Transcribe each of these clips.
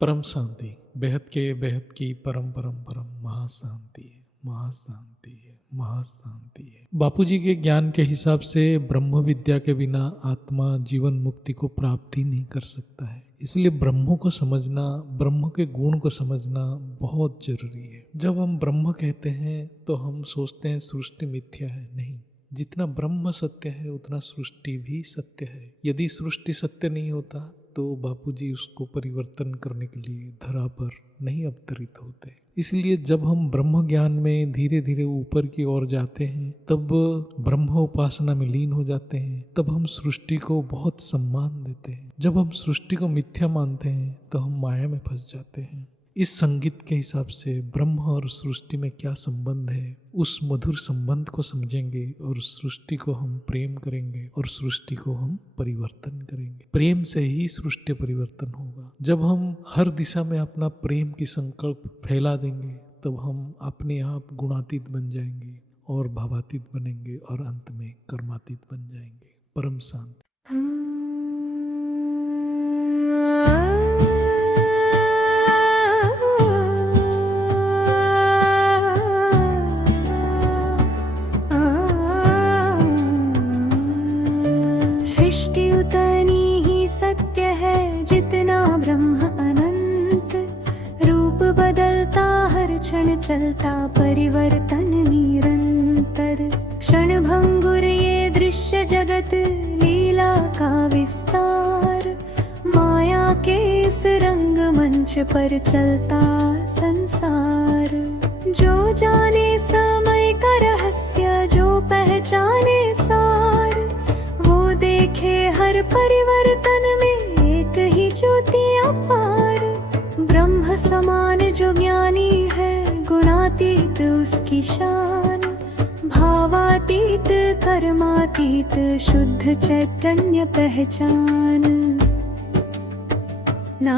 परम शांति, बेहद के बेहद की परम परम परम महाशांति है, महाशांति है, महाशांति है। बापूजी के ज्ञान के हिसाब से ब्रह्म विद्या के बिना आत्मा जीवन मुक्ति को प्राप्त ही नहीं कर सकता है। इसलिए ब्रह्म को समझना, ब्रह्म के गुण को समझना बहुत जरूरी है। जब हम ब्रह्म कहते हैं तो हम सोचते हैं सृष्टि मिथ्या है। नहीं, जितना ब्रह्म सत्य है उतना सृष्टि भी सत्य है। यदि सृष्टि सत्य नहीं होता तो बापूजी उसको परिवर्तन करने के लिए धरा पर नहीं अवतरित होते। इसलिए जब हम ब्रह्म ज्ञान में धीरे धीरे ऊपर की ओर जाते हैं, तब ब्रह्म उपासना में लीन हो जाते हैं, तब हम सृष्टि को बहुत सम्मान देते हैं। जब हम सृष्टि को मिथ्या मानते हैं तो हम माया में फंस जाते हैं। इस संगीत के हिसाब से ब्रह्म और सृष्टि में क्या संबंध है, उस मधुर संबंध को समझेंगे और सृष्टि को हम प्रेम करेंगे और सृष्टि को हम परिवर्तन करेंगे। प्रेम से ही सृष्टि परिवर्तन होगा। जब हम हर दिशा में अपना प्रेम की संकल्प फैला देंगे तब हम अपने आप गुणातीत बन जाएंगे और भावातीत बनेंगे और अंत में कर्मातीत बन जाएंगे। परम शांति। चलता परिवर्तन निरंतर, क्षण भंगुर ये दृश्य जगत लीला का विस्तार। माया के इस रंग मंच पर चलता संसार। जो जाने समय का रहस्य, जो पहचाने सार, वो देखे हर परिवर्तन में एक ही ज्योति अपार। ब्रह्म समान जो ज्ञानी है, गुणातीत उसकी शान। भावातीत कर्मातीत शुद्ध चैतन्य पहचान। ना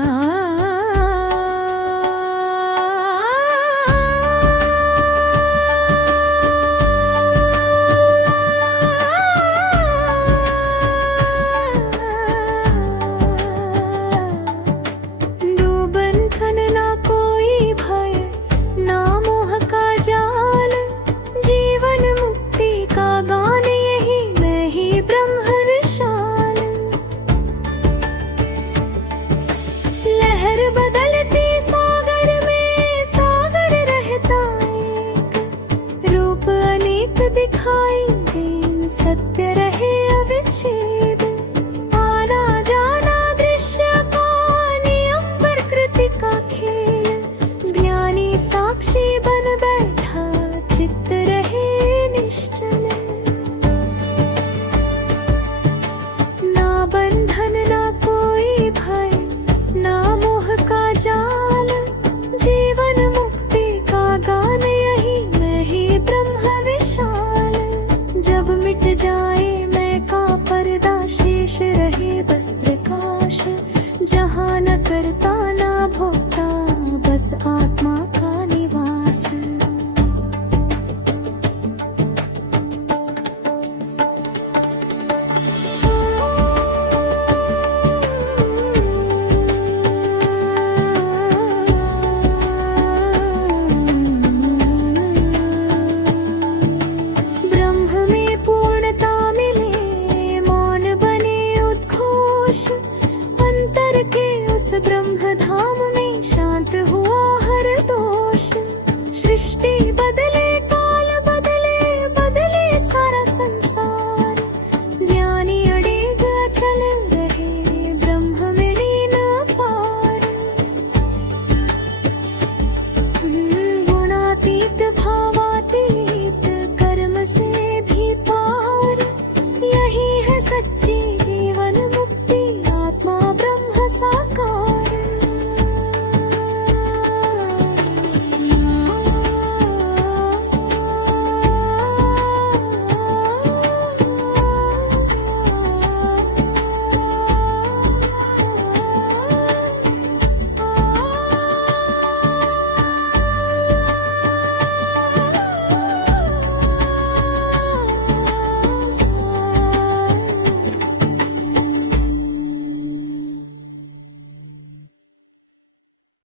सत्य रहे अविच्छेद। आना जाना दृश्य का नियम, प्रकृति का खेल। ज्ञानी साक्षी बन बैठा, चित्त रहे निश्चल। ना बंधन ना कोई भय, ना मोह का जाल। जीवन मुक्ति का गान यही, मैं ही ब्रह्म विशाल। जब मिट जाए